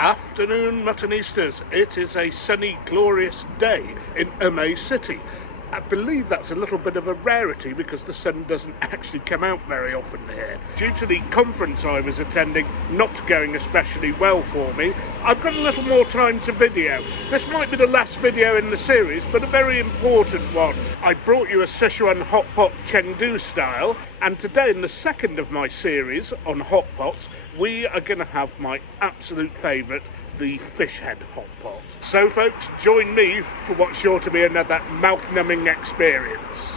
Afternoon, Muttonistas. It is a sunny, glorious day in Umay City. I believe that's a little bit of a rarity because the sun doesn't actually come out very often here. Due to the conference I was attending not going especially well for me, I've got a little more time to video. This might be the last video in the series, but a very important one. I brought you a Sichuan hot pot Chengdu style, and today in the second of my series on hot pots, we are going to have my absolute favourite, the fish head hot pot. So folks, join me for what's sure to be another mouth-numbing experience.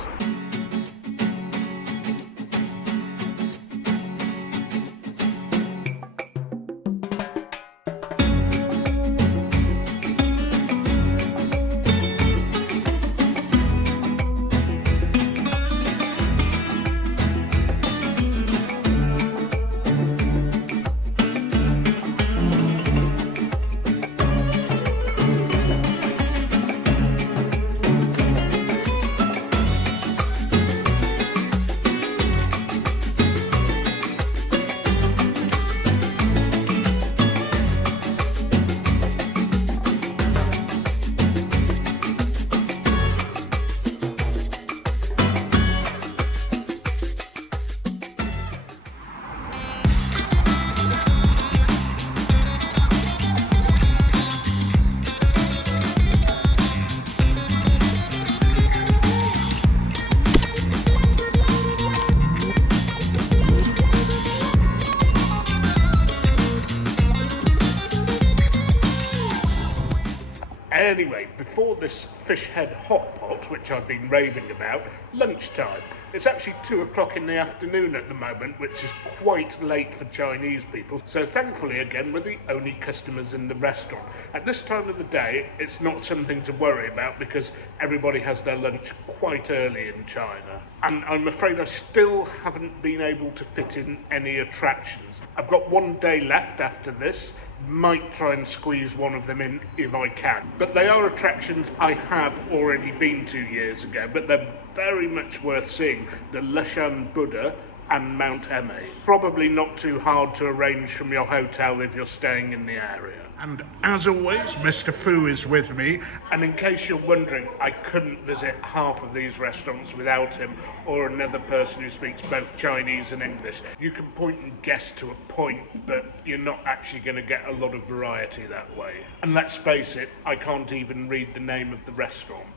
Anyway, before this fish head hot pot, which I've been raving about, lunchtime. It's actually 2 o'clock in the afternoon at the moment, which is quite late for Chinese people. So thankfully, again, we're the only customers in the restaurant. At this time of the day, it's not something to worry about because everybody has their lunch quite early in China. And I'm afraid I still haven't been able to fit in any attractions. I've got 1 day left after this. Might try and squeeze one of them in if I can. But they are attractions I have already been to years ago, but they're very much worth seeing. The Lushan Buddha and Mount Emei. Probably not too hard to arrange from your hotel if you're staying in the area. And as always, Mr. Fu is with me, and in case you're wondering, I couldn't visit half of these restaurants without him or another person who speaks both Chinese and English. You can point and guess to a point, but you're not actually going to get a lot of variety that way. And let's face it, I can't even read the name of the restaurant.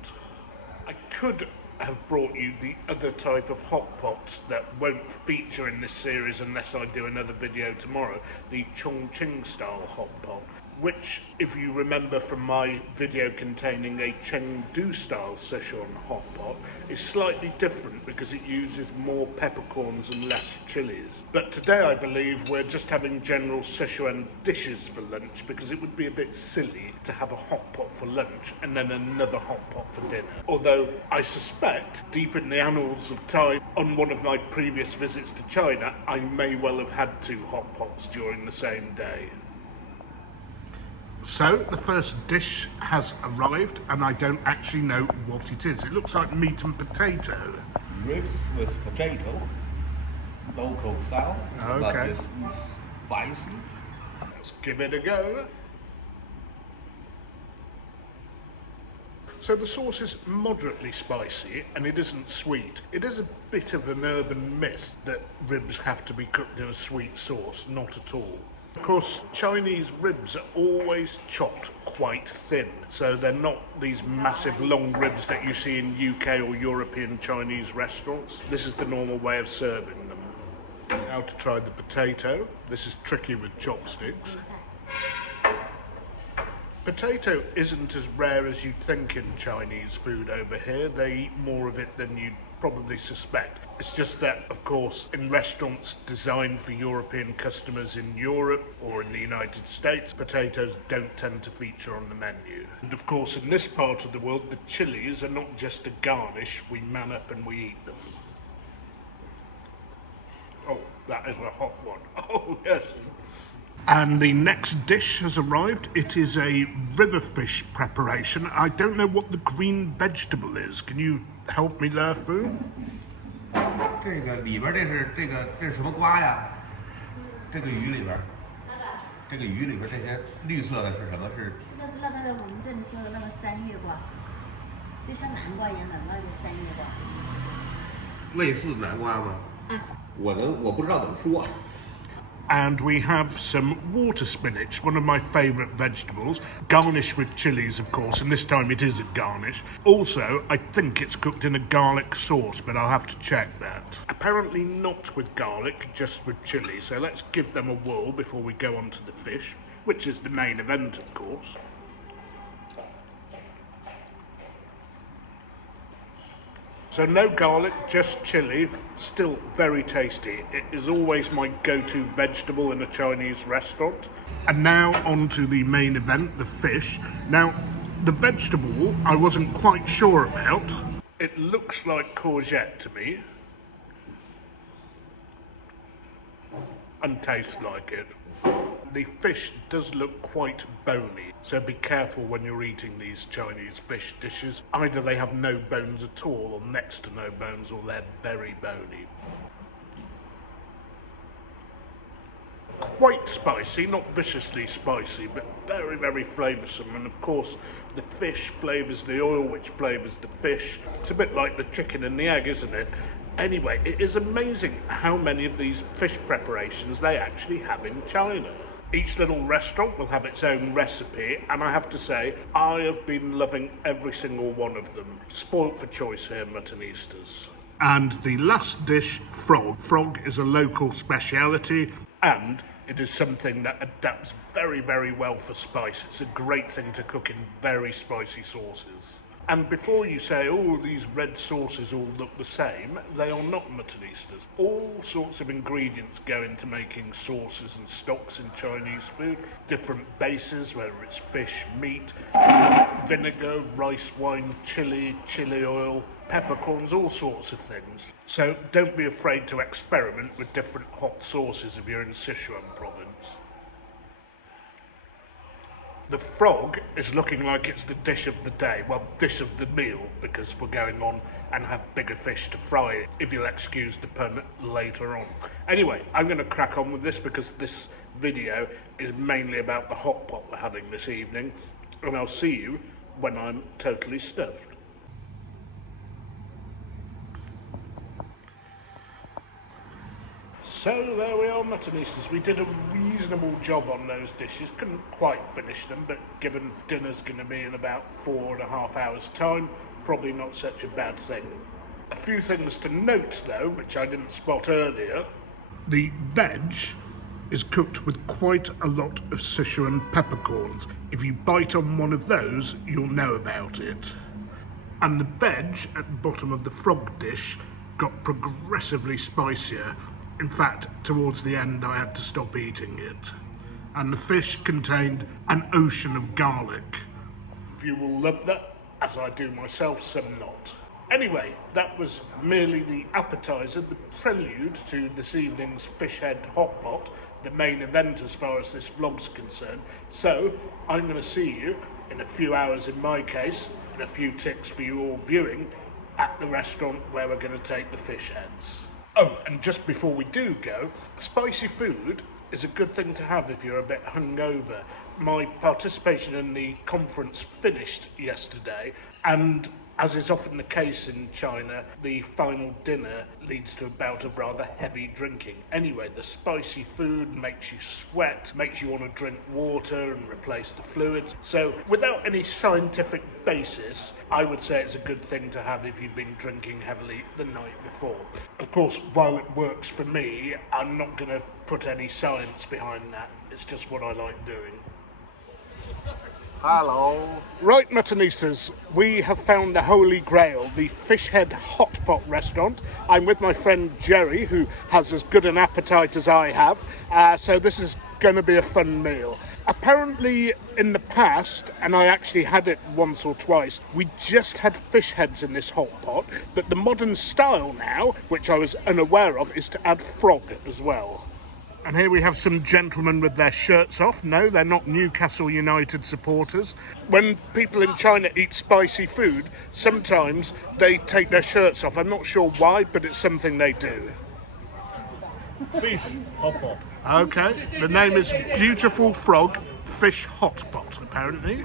I could have brought you the other type of hot pots that won't feature in this series unless I do another video tomorrow, the Chongqing style hot pot, which, if you remember from my video containing a Chengdu style Sichuan hot pot, is slightly different because it uses more peppercorns and less chilies. But today I believe we're just having general Sichuan dishes for lunch because it would be a bit silly to have a hot pot for lunch and then another hot pot for dinner. Although I suspect, deep in the annals of time, on one of my previous visits to China, I may well have had 2 hot pots during the same day. So, the first dish has arrived, and I don't actually know what it is. It looks like meat and potato. Ribs with potato, local style, but it's spicy. Let's give it a go. So the sauce is moderately spicy, and it isn't sweet. It is a bit of an urban myth that ribs have to be cooked in a sweet sauce, not at all. Of course, Chinese ribs are always chopped quite thin, so they're not these massive long ribs that you see in UK or European Chinese restaurants. This is the normal way of serving them. Now to try the potato. This is tricky with chopsticks. Potato isn't as rare as you'd think in Chinese food over here. They eat more of it than you'd probably suspect. It's just that, of course, in restaurants designed for European customers in Europe or in the United States, potatoes don't tend to feature on the menu. And of course, in this part of the world, the chilies are not just a garnish. We man up and we eat them. Oh, that is a hot one. Oh, yes. And the next dish has arrived. It is a river fish preparation. I don't know what the green vegetable is. Can you help me there, Fu? 这个里边这是什么瓜呀？这个鱼里边。这个鱼里边这些绿色的是什么？是？这个是那个我们这里说的那个三月瓜，就像南瓜一样的那个三月瓜。类似南瓜吗？我不知道怎么说。And we have some water spinach, one of my favourite vegetables, garnished with chilies, of course, and this time it is a garnish. Also, I think it's cooked in a garlic sauce, but I'll have to check that. Apparently not with garlic, just with chili, so let's give them a whirl before we go on to the fish, which is the main event, of course. So no garlic, just chili, still very tasty. It is always my go-to vegetable in a Chinese restaurant. And now on to the main event, the fish. Now, the vegetable I wasn't quite sure about. It looks like courgette to me. And tastes like it. The fish does look quite bony, so be careful when you're eating these Chinese fish dishes. Either they have no bones at all, or next to no bones, or they're very bony. Quite spicy, not viciously spicy, but very, very flavoursome. And of course, the fish flavours the oil, which flavours the fish. It's a bit like the chicken and the egg, isn't it? Anyway, it is amazing how many of these fish preparations they actually have in China. Each little restaurant will have its own recipe, and I have to say, I have been loving every single one of them. Spoilt for choice here, Muttonistas. And the last dish, frog. Frog is a local speciality, and it is something that adapts very, very well for spice. It's a great thing to cook in very spicy sauces. And before you say, oh, these red sauces all look the same, they are not Muttonistas. All sorts of ingredients go into making sauces and stocks in Chinese food. Different bases, whether it's fish, meat, vinegar, rice wine, chili oil, peppercorns, all sorts of things. So don't be afraid to experiment with different hot sauces if you're in Sichuan province. The frog is looking like it's the dish of the day, well, dish of the meal, because we're going on and have bigger fish to fry, if you'll excuse the pun, later on. Anyway, I'm going to crack on with this because this video is mainly about the hot pot we're having this evening, and I'll see you when I'm totally stuffed. So there we are, Muttonistas. We did a reasonable job on those dishes. Couldn't quite finish them, but given dinner's going to be in about 4.5 hours' time, probably not such a bad thing. A few things to note, though, which I didn't spot earlier. The veg is cooked with quite a lot of Sichuan peppercorns. If you bite on one of those, you'll know about it. And the veg at the bottom of the frog dish got progressively spicier. In fact, towards the end I had to stop eating it. And the fish contained an ocean of garlic. You will love that, as I do myself, some not. Anyway, that was merely the appetizer, the prelude to this evening's fish head hot pot, the main event as far as this vlog's concerned. So, I'm going to see you in a few hours in my case, and a few ticks for you all viewing, at the restaurant where we're going to take the fish heads. Oh, and just before we do go, spicy food is a good thing to have if you're a bit hungover. My participation in the conference finished yesterday, and as is often the case in China, the final dinner leads to a bout of rather heavy drinking. Anyway, the spicy food makes you sweat, makes you want to drink water and replace the fluids. So, without any scientific basis, I would say it's a good thing to have if you've been drinking heavily the night before. Of course, while it works for me, I'm not going to put any science behind that. It's just what I like doing. Hello. Right, Muttonistas, we have found the Holy Grail, the Fish Head Hot Pot restaurant. I'm with my friend Jerry, who has as good an appetite as I have, so this is going to be a fun meal. Apparently, in the past, and I actually had it once or twice, we just had fish heads in this hot pot, but the modern style now, which I was unaware of, is to add frog as well. And here we have some gentlemen with their shirts off. No, they're not Newcastle United supporters. When people in China eat spicy food, sometimes they take their shirts off. I'm not sure why, but it's something they do. fish hotpot. Okay, the name is Beautiful Frog Fish Hotpot, apparently.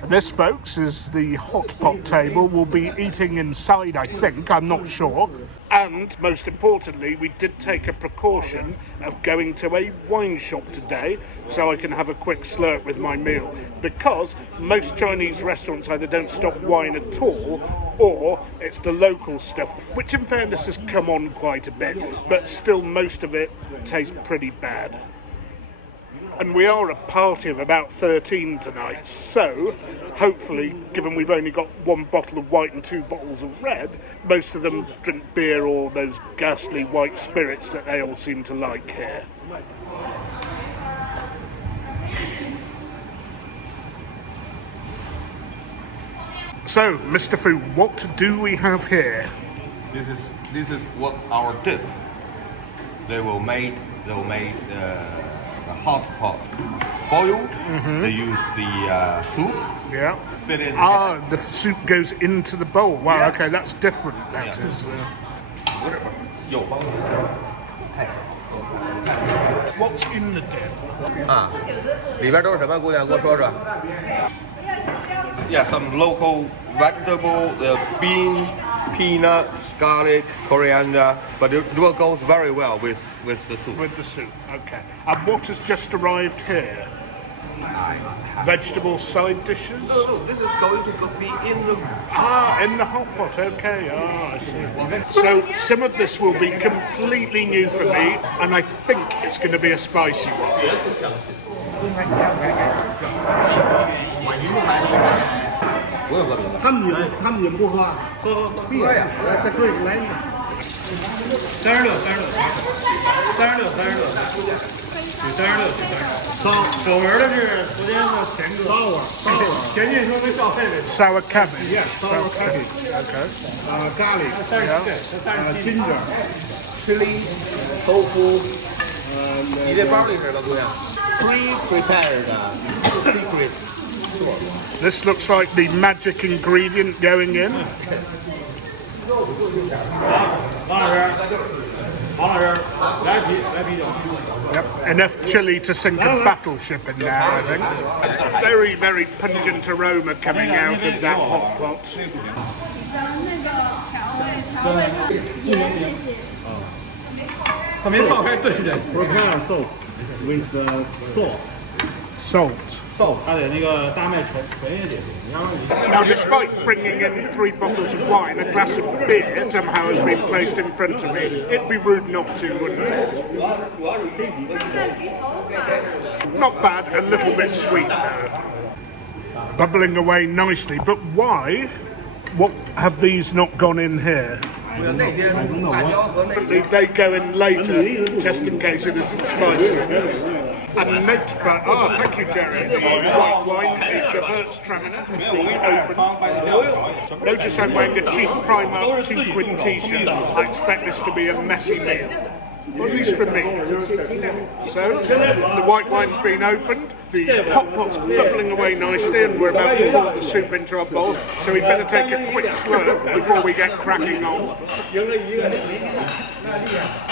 And this, folks, is the hot pot table. We'll be eating inside, I think, I'm not sure. And, most importantly, we did take a precaution of going to a wine shop today so I can have a quick slurp with my meal. Because most Chinese restaurants either don't stock wine at all, or it's the local stuff, which in fairness has come on quite a bit, but still most of it tastes pretty bad. And we are a party of about 13 tonight, so hopefully, given we've only got one bottle of white and 2 bottles of red, most of them drink beer or those ghastly white spirits that they all seem to like here. So, Mr. Fu, what do we have here? This is what our dip. They will make the hot pot boiled. They use the soup. Yeah. Fit in. Ah, the soup goes into the bowl. Wow. Yeah. Okay, that's different. That Yeah. is. 有包 What's in the dip? 啊，里边都是什么？姑娘，给我说说。 Yeah, some local vegetable, bean, peanuts, garlic, coriander, but it will go very well with the soup. With the soup. Okay. And what has just arrived here? Vegetable side dishes? No, this is going to be in the. Ah, in the hot pot. Okay. Ah, I see. So some of this will be completely new for me, and I think it's going to be a spicy one. 不用喝啤酒。他们不喝，喝呀，再搁一个来一个。36，手纹的是昨天的前个，sour，前进说没少费的 Sour cabbage. Yeah, sour cabbage. Okay. garlic, Yeah. ginger, chili, tofu, 你这包里是吧，姑娘？pre-prepared secret sauce。 This looks like the magic ingredient going in. 王老师，来啤酒。 Yep. Enough chili to sink a battleship in there, I think. Very, very pungent aroma coming out of that hot pot. 他没放开对着。Prepare salt with salt. Salt. 它得那个大麦纯一点。 Now, despite bringing in 3 bottles of wine, a glass of beer somehow has been placed in front of me. It'd be rude not to, wouldn't it? Not bad, a little bit sweet though. Bubbling away nicely, but why? What have these not gone in here? 那天辣椒和那 They go in later, just in case it isn't spicy. And note, thank you, Jerry. The white wine, the Gewürztraminer, has been opened. Notice I'm wearing a cheap Primark 2-quid t-shirt. I expect this to be a messy meal. Or at least for me. So, the white wine's been opened, the hot pot's bubbling away nicely, and we're about to pour the soup into our bowl, so we better take a quick slurp before we get cracking on.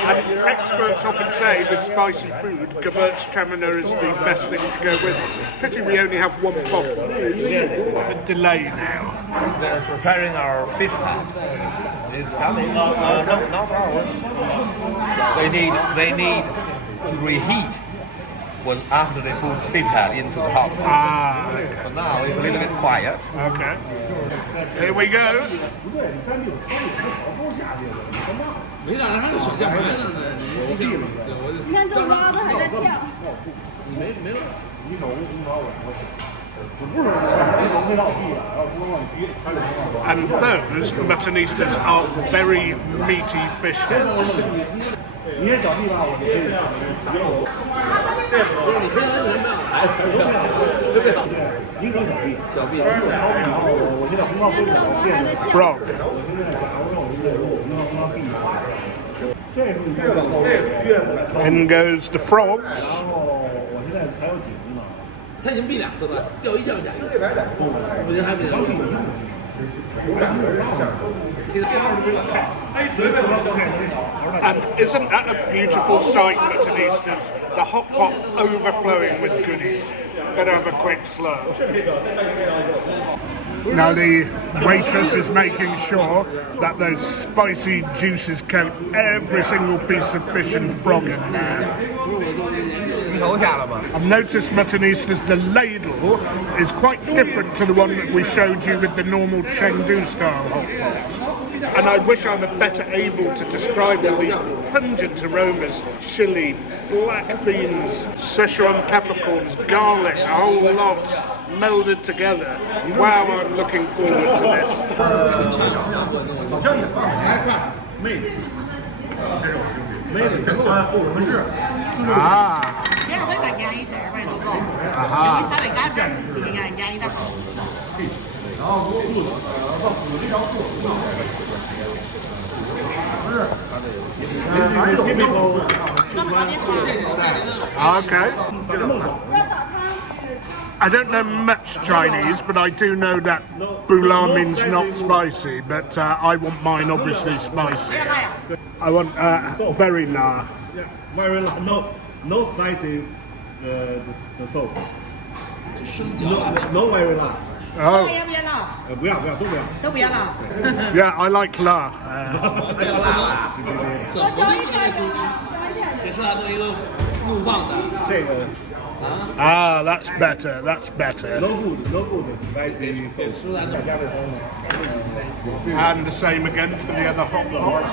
And experts often say with spicy food, Gewürztraminer is the best thing to go with. Pity we only have 1 bottle. A delay now. They're preparing our fish hat. It's coming. No, not ours. They need to reheat when after they put fish hat into the hot pot. Ah, So now it's a little bit quiet. okay. Here we go. 没让人还是手架白的呢，你想，我就你看这蛙都还在跳。没有。 And those muttonistas are very meaty fish heads. 你也找地方，我可以。你非常人不要来，对不对？你找小弟，小臂。然后我现在红烧龟头变了， Frog. 我现在小肉，我现在红烧臂。这是越往后越不敢。 In goes the frogs. 然后我现在还有几只呢？他已经毙2次了，钓一钓假，我觉得还比较。And isn't that a beautiful sight, Muttonistas? The hot pot overflowing with goodies. Better have a quick slurp. Now the waitress is making sure that those spicy juices coat every single piece of fish and frog in there. I've noticed, Muttonistas, the ladle is quite different to the one that we showed you with the normal Chengdu style hot pot. And I wish I were better able to describe all these pungent aromas: chili, black beans, Sichuan peppercorns, garlic, a whole lot melded together. Wow, I'm looking forward to this. Okay. I don't know much Chinese, but I do know that bula means not spicy, but I want mine obviously spicy. I want very la. Very la. No spicy. The soup. No very la. Oh. 不要都不要。 Yeah, I like la. 也是它的一个怒放的。这个 Ah, that's better. That's better. no good spicy soup. And the same again for the other hot pot.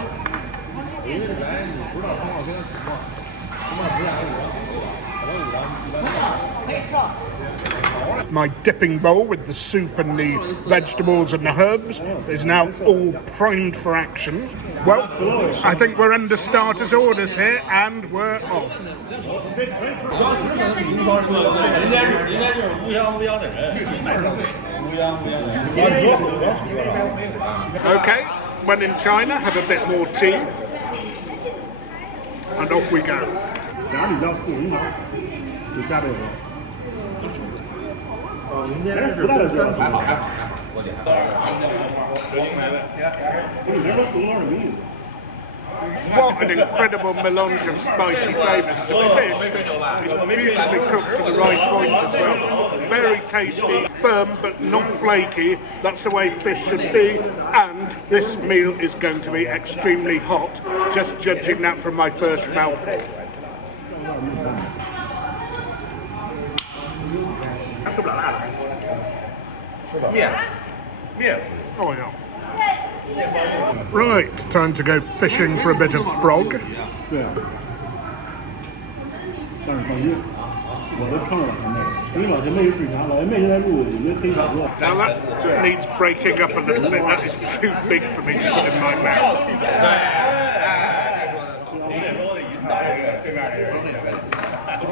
My dipping bowl with the soup and the vegetables and the herbs is now all primed for action. Well, I think we're under starters orders here and we're off. Okay, when in China, have a bit more tea. And off we go. 哪里叫素银行？就加这个。不带酸菜。你别说素银行什么意思？ What an incredible melange of spicy flavours. The fish is beautifully cooked to the right point as well. Very tasty, firm but not flaky. That's the way fish should be. And this meal is going to be extremely hot, just judging that from my first mouthful. Oh yeah. Right, time to go fishing for a bit of frog. 对啊。但是放心，我都看着老前辈，因为老前辈是水闸，老前辈现在路已经黑小了。 Now that needs breaking up a little bit. That is too big for me to put in my mouth.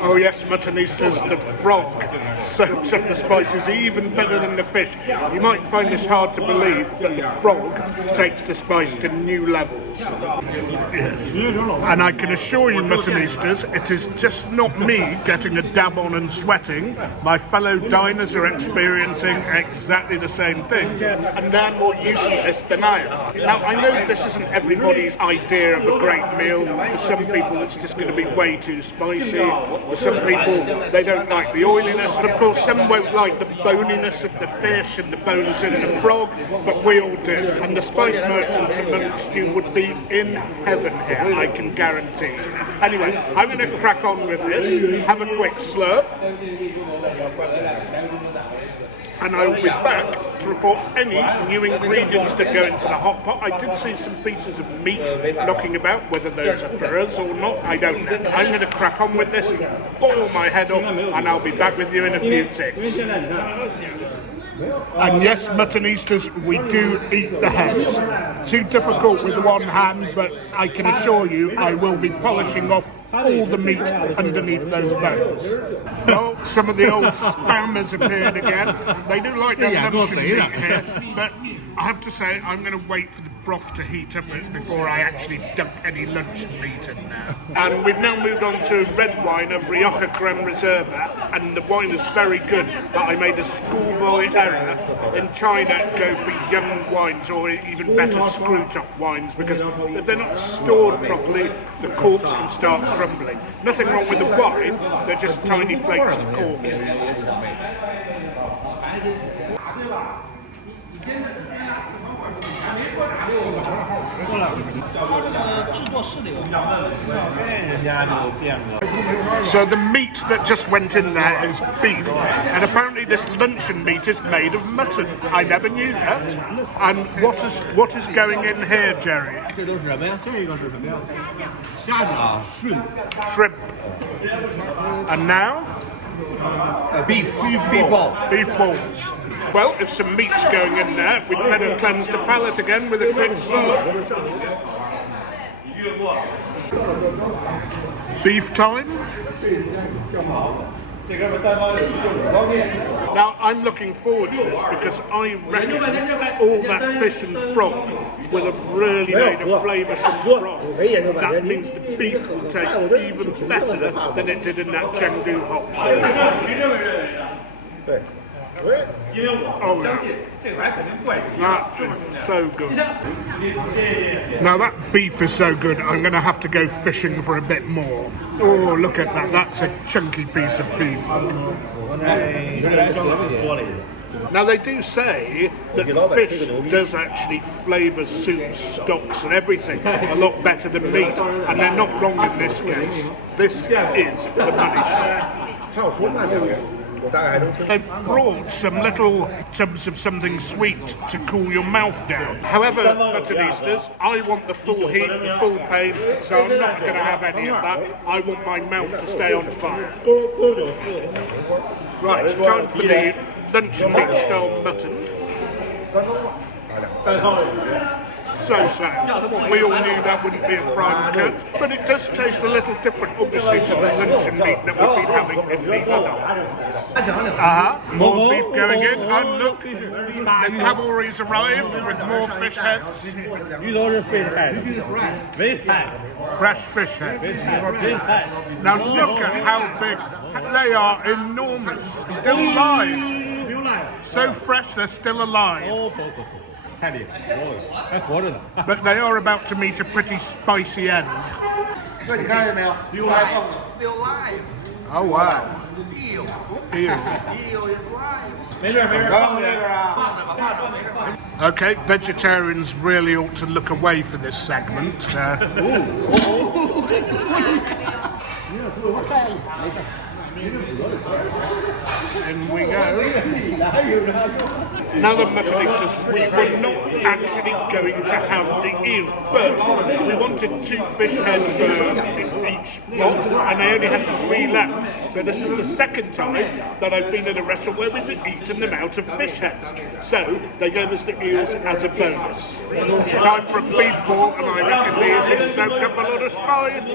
Oh yes, Muttonistas, the frog soaks up the spices even better than the fish. You might find this hard to believe, but the frog takes the spice to new levels. And I can assure you, Muttonistas, it is just not me getting a dab on and sweating. My fellow diners are experiencing exactly the same thing. And they're more used to this than I am. Now, I know this isn't everybody's idea of a great meal. For some people, it's just going to be way too spicy. For some people, they don't like the oiliness. And of course, some won't like the boniness of the fish and the bones in the frog, but we all do. And the spice merchants amongst you would be in heaven here, I can guarantee. Anyway, I'm going to crack on with this, have a quick slurp, and I will be back to report any new ingredients that go into the hot pot. I did see some pieces of meat knocking about, whether those are for us or not, I don't know. I'm going to crack on with this, boil my head off, and I'll be back with you in a few ticks. And yes, Muttonistas, we do eat the heads. Too difficult with one hand, but I can assure you I will be polishing off all the meat underneath those bones. Well, some of the old spammers appeared again. They do like that luncheon meat here, but I have to say I'm going to wait for the broth to heat up before I actually dump any luncheon meat in there. And we've now moved on to red wine of Rioja Gran Reserva, and the wine is very good, but I made a schoolboy error. In China, go for young wines, or even better, screw-top wines, because if they're not stored properly, the corks can start crumbling. Nothing wrong with the wine, they're just tiny flakes of cork in it. 制作室的有。 So the meat that just went in there is beef, and apparently this luncheon meat is made of mutton. I never knew that. And what is going in here, Jerry? 这都是什么呀？这个是什么呀？虾饺，shrimp。 Shrimp. And now? Beef balls. Beef balls. Well, if some meat's going in there, we'd better cleanse the palate again with a quick slurp. Beef time. Now, I'm looking forward to this because I reckon all that fish and broth will have really made a flavoursome broth. That means the beef will taste even better than it did in that Chengdu hot pot. Oh yeah, that is so good. Now that beef is so good, I'm going to have to go fishing for a bit more. Oh, look at that, that's a chunky piece of beef. Now they do say that fish does actually flavour soups, stocks and everything a lot better than meat, and they're not wrong in this case. This is the money shot. They brought some little tubs of something sweet to cool your mouth down. However, Muttonistas, I want the full heat, the full pain, so I'm not going to have any of that. I want my mouth to stay on fire. Right, it's time for the luncheon meat style mutton. So. We all knew that wouldn't be a prime cut, but it does taste a little different, obviously, to the luncheon meat that we've been having in the other. More beef going in, and look, the cavalry's arrived with more fish heads. Fresh fish heads. Now look at how big, they are enormous, still live. So fresh, they're still alive. But they are about to meet a pretty spicy end. Still live. Oh wow. Eel. Eel. Eel is live. Okay, vegetarians really ought to look away for this segment. In we go. Now the Muttonistas, we were not actually going to have the eel, but we wanted 2 fish heads in each pot, and they only had 3 left. So this is the second time that I've been in a restaurant where we've eaten them out of fish heads. So they gave us the eels as a bonus. Time for a beef ball, and I reckon these have soaked up a lot of spice.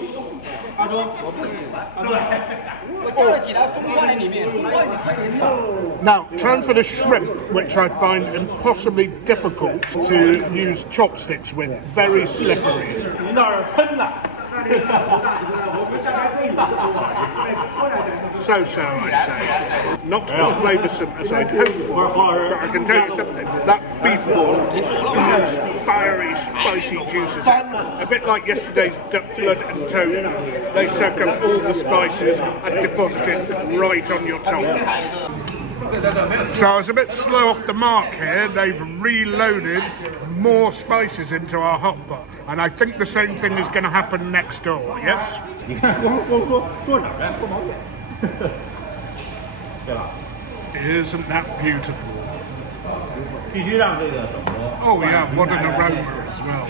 Now, time for the shrimp, which I find impossibly difficult to use chopsticks with. Very slippery. So, I'd say. Not as flavoursome as I'd hoped, but I can tell you something. That beef ball has fiery, spicy juices. A bit like yesterday's duck blood and toad. They soak up all the spices and deposit it right on your tongue. So I was a bit slow off the mark here. They've reloaded more spices into our hot pot, and I think the same thing is going to happen next door, yes? Isn't that beautiful? Oh yeah, what an aroma as well.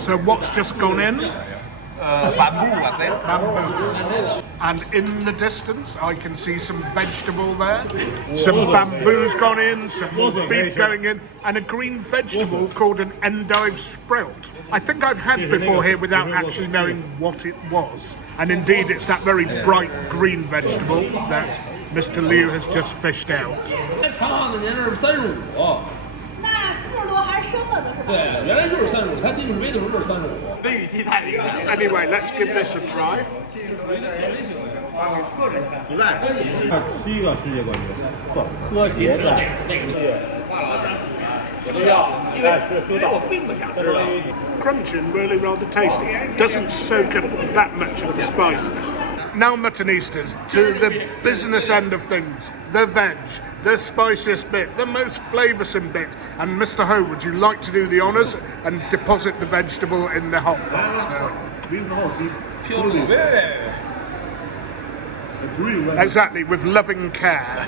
So what's just gone in? bamboo, I think. Bamboo. And in the distance, I can see some vegetable there. Some bamboo's gone in, some more beef going in, and a green vegetable called an endive sprout. I think I've had before here without actually knowing what it was. And indeed, it's that very bright green vegetable that Mr. Liu has just fished out. 长的年是35，那40多还是生了的是吧？对，原来就是35，它进入没的时候就是35。 Anyway, let's give this a try. 7个世界冠军，喝别的。 Crunchy and really rather tasty. Doesn't soak up that much of the spice. Now, Muttonistas, to the business end of things. The veg, the spiciest bit, the most flavoursome bit. And Mr. Ho, would you like to do the honours and deposit the vegetable in the hot pot? Exactly, with loving care.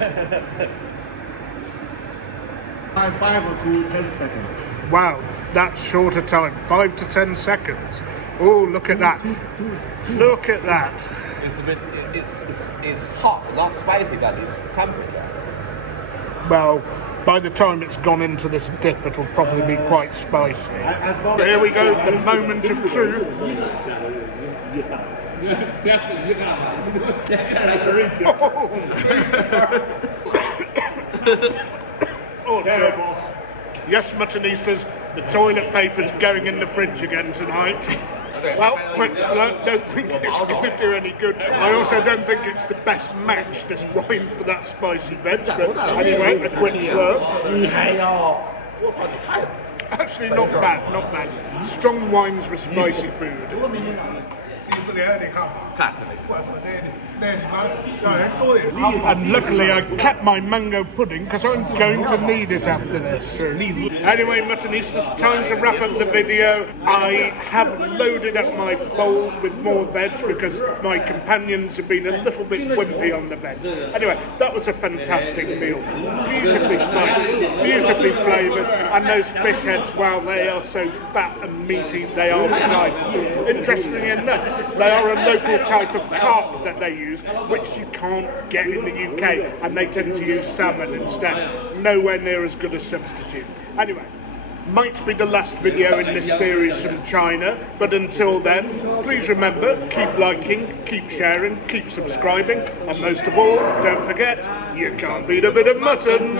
5 to 10 seconds. Wow, that's shorter time, 5 to 10 seconds. Oh, look at that. Look at that. It's a bit, it's hot, not spicy, but it's temperature. Well, by the time it's gone into this dip, it'll probably be quite spicy. Here we go, the moment of truth. Oh, terrible. Yes, Muttonistas, the toilet paper's going in the fridge again tonight. Well, quick slurp, don't think it's going to do any good. I also don't think it's the best match, this wine, for that spicy veg, but anyway, a quick slurp. Actually, not bad, not bad. Strong wines with spicy food. And luckily I kept my mango pudding because I'm going to need it after this. Anyway, Muttonistas, time to wrap up the video. I have loaded up my bowl with more veg because my companions have been a little bit wimpy on the veg. Anyway, that was a fantastic meal. Beautifully spiced, beautifully flavoured, and those fish heads, well, they are so fat and meaty, they are to die for. Interestingly enough, they are a local type of carp that they use, which you can't get in the UK, and they tend to use salmon instead. Nowhere near as good a substitute. Anyway, might be the last video in this series from China, but until then, please remember, keep liking, keep sharing, keep subscribing, and most of all, don't forget, you can't beat a bit of mutton.